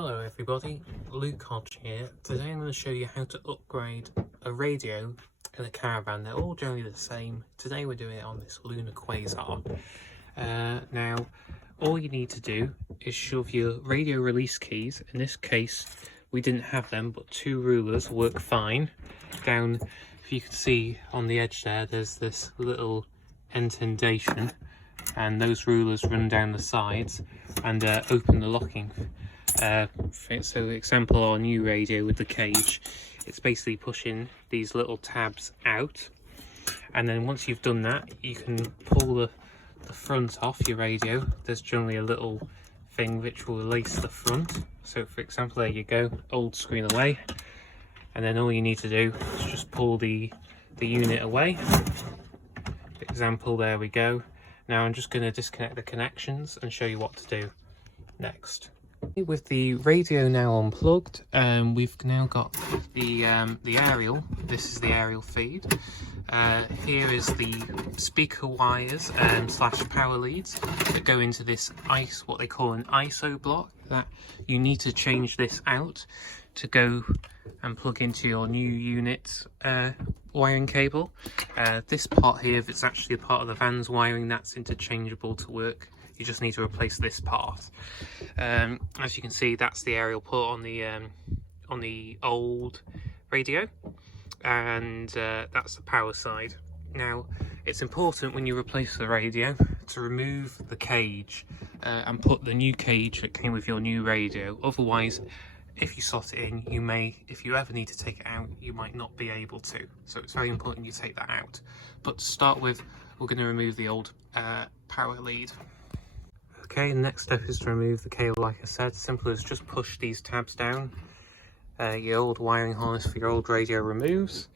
Hello everybody, Luke Hodge here. Today I'm going to show you how to upgrade a radio in a caravan. They're all generally the same. Today we're doing it on this Lunar Quasar. Now, all you need to do is shove your radio release keys. In this case, we didn't have them, but two rulers work fine. Down, if you can see on the edge there, there's this little indentation, and those rulers run down the sides and open the locking. So example, our new radio with the cage, it's basically pushing these little tabs out, and then once you've done that, you can pull the front off your radio. There's generally a little thing which will release the front. So for example, there you go, old screen away, and then all you need to do is just pull the unit away. For example, there we go. Now I'm just going to disconnect the connections and show you what to do next. With the radio now unplugged, we've now got the aerial. This is the aerial feed. Here is the speaker wires slash power leads that go into this what they call an ISO block. That you need to change this out to go and plug into your new unit's wiring cable. This part here, if it's actually a part of the van's wiring, that's interchangeable to work. You just need to replace this part. As you can see, that's the aerial port on the old radio, and that's the power side. Now, it's important when you replace the radio to remove the cage and put the new cage that came with your new radio. Otherwise, if you slot it in, you may, if you ever need to take it out, you might not be able to. So it's very important you take that out. But to start with, we're going to remove the old power lead. Okay, the next step is to remove the cable. Like I said, simple as just push these tabs down. Your old wiring harness for your old radio removes.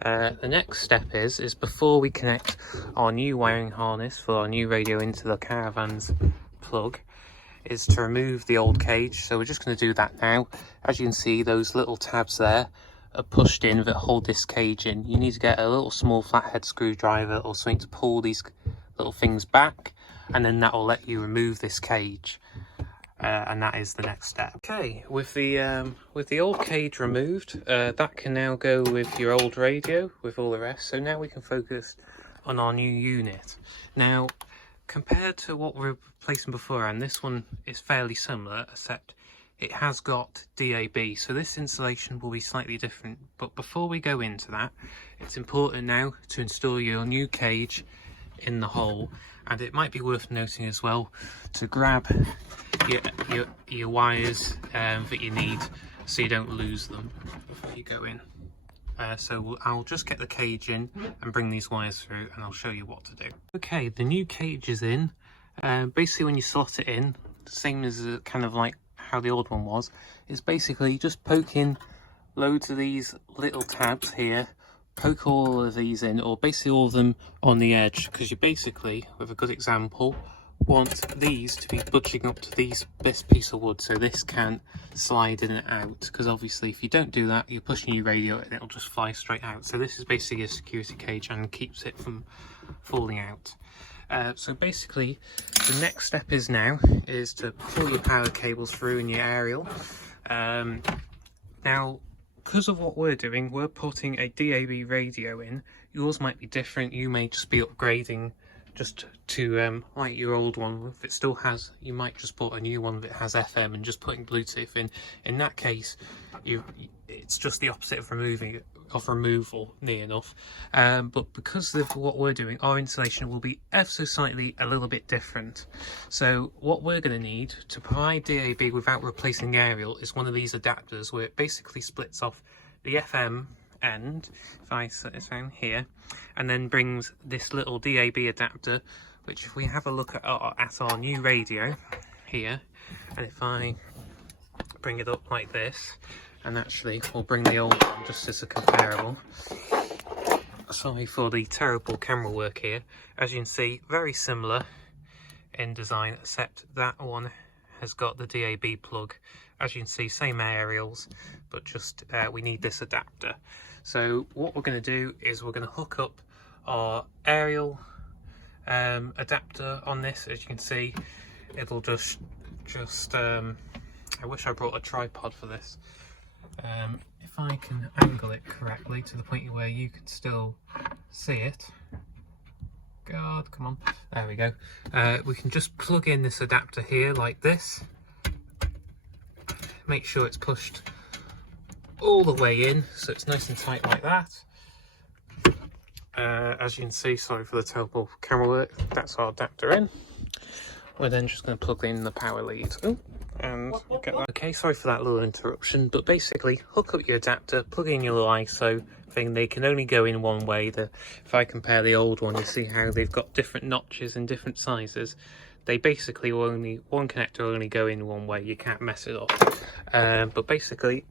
The next step is before we connect our new wiring harness for our new radio into the caravan's plug, is to remove the old cage. So we're just going to do that now. As you can see, those little tabs there are pushed in that hold this cage in. You need to get a little small flathead screwdriver or something to pull these little things back, and then that will let you remove this cage, and that is the next step. Okay, with the old cage removed, that can now go with your old radio with all the rest. So now we can focus on our new unit. Now, compared to what we were replacing before, and this one is fairly similar, except it has got DAB, so this installation will be slightly different. But before we go into that, it's important now to install your new cage in the hole, and it might be worth noting as well to grab your wires that you need so you don't lose them before you go in. So I'll just get the cage in and bring these wires through, and I'll show you what to do. Okay, the new cage is in. Basically, when you slot it in, the same as kind of like how the old one was, is basically just poke in loads of these little tabs here. Poke all of these in, or basically all of them on the edge, because you basically, with a good example, want these to be budging up to this piece of wood, so this can't slide in and out, because obviously if you don't do that, you're pushing your radio and it'll just fly straight out. So this is basically a security cage and keeps it from falling out. So basically the next step is to pull your power cables through in your aerial. Now, because of what we're doing, we're putting a DAB radio in. Yours might be different. You may just be upgrading just to like your old one. If it still has, you might just put a new one that has FM and just putting Bluetooth in. In that case, it's just the opposite of removal, near enough. But because of what we're doing, our installation will be ever so slightly a little bit different. So what we're going to need to provide DAB without replacing the aerial is one of these adapters, where it basically splits off the FM end, if I set this down here, and then brings this little DAB adapter, which if we have a look at our new radio here, and if I bring it up like this, and actually we'll bring the old one just as a comparable. Sorry for the terrible camera work here. As you can see, very similar in design, except that one has got the DAB plug. As you can see, same aerials, but just we need this adapter. So what we're going to do is we're going to hook up our aerial adapter on this. As you can see, it'll just I wish I brought a tripod for this. If I can angle it correctly to the point where you can still see it. God, come on. There we go. We can just plug in this adapter here like this. Make sure it's pushed all the way in so it's nice and tight like that. As you can see, sorry for the terrible camera work, that's our adapter in. We're then just going to plug in the power lead. Oh, and get that. Okay, sorry for that little interruption, but basically hook up your adapter, plug in your little ISO thing. They can only go in one way. If I compare the old one, you see how they've got different notches and different sizes. They basically will only, one connector will only go in one way. You can't mess it up. But basically,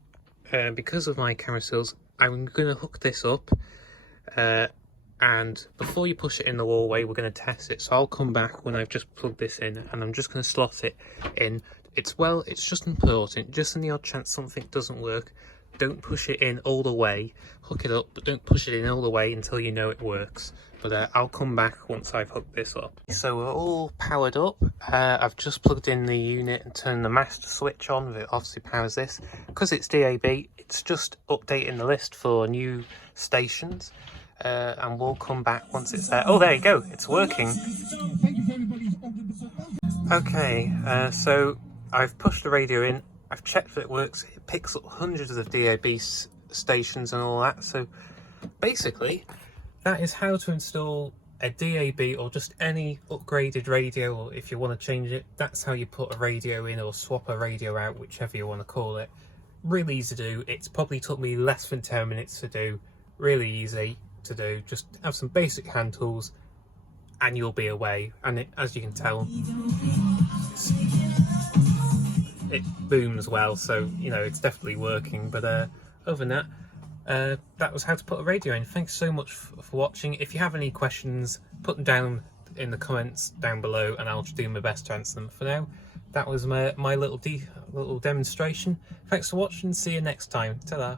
because of my camera skills, I'm going to hook this up. And before you push it in the wallway, we're going to test it. So I'll come back when I've just plugged this in, and I'm just going to slot it in. It's just important, just in the odd chance something doesn't work, don't push it in all the way. Hook it up, but don't push it in all the way until you know it works. But I'll come back once I've hooked this up. So we're all powered up. I've just plugged in the unit and turned the master switch on. It obviously powers this. Because it's DAB, it's just updating the list for new stations. And we'll come back once it's there. Oh, there you go, it's working. Okay, so I've pushed the radio in, I've checked that it works. It picks up hundreds of DAB stations and all that. So basically, that is how to install a DAB or just any upgraded radio, or if you want to change it, that's how you put a radio in or swap a radio out, whichever you want to call it. Really easy to do. It's probably took me less than 10 minutes to do. Really easy to do. Just have some basic hand tools and you'll be away. And as you can tell, it booms well, so you know it's definitely working. But other than that, that was how to put a radio in. Thanks so much for watching. If you have any questions, put them down in the comments down below and I'll do my best to answer them. For now, that was my little demonstration. Thanks for watching, see you next time. Ta-da.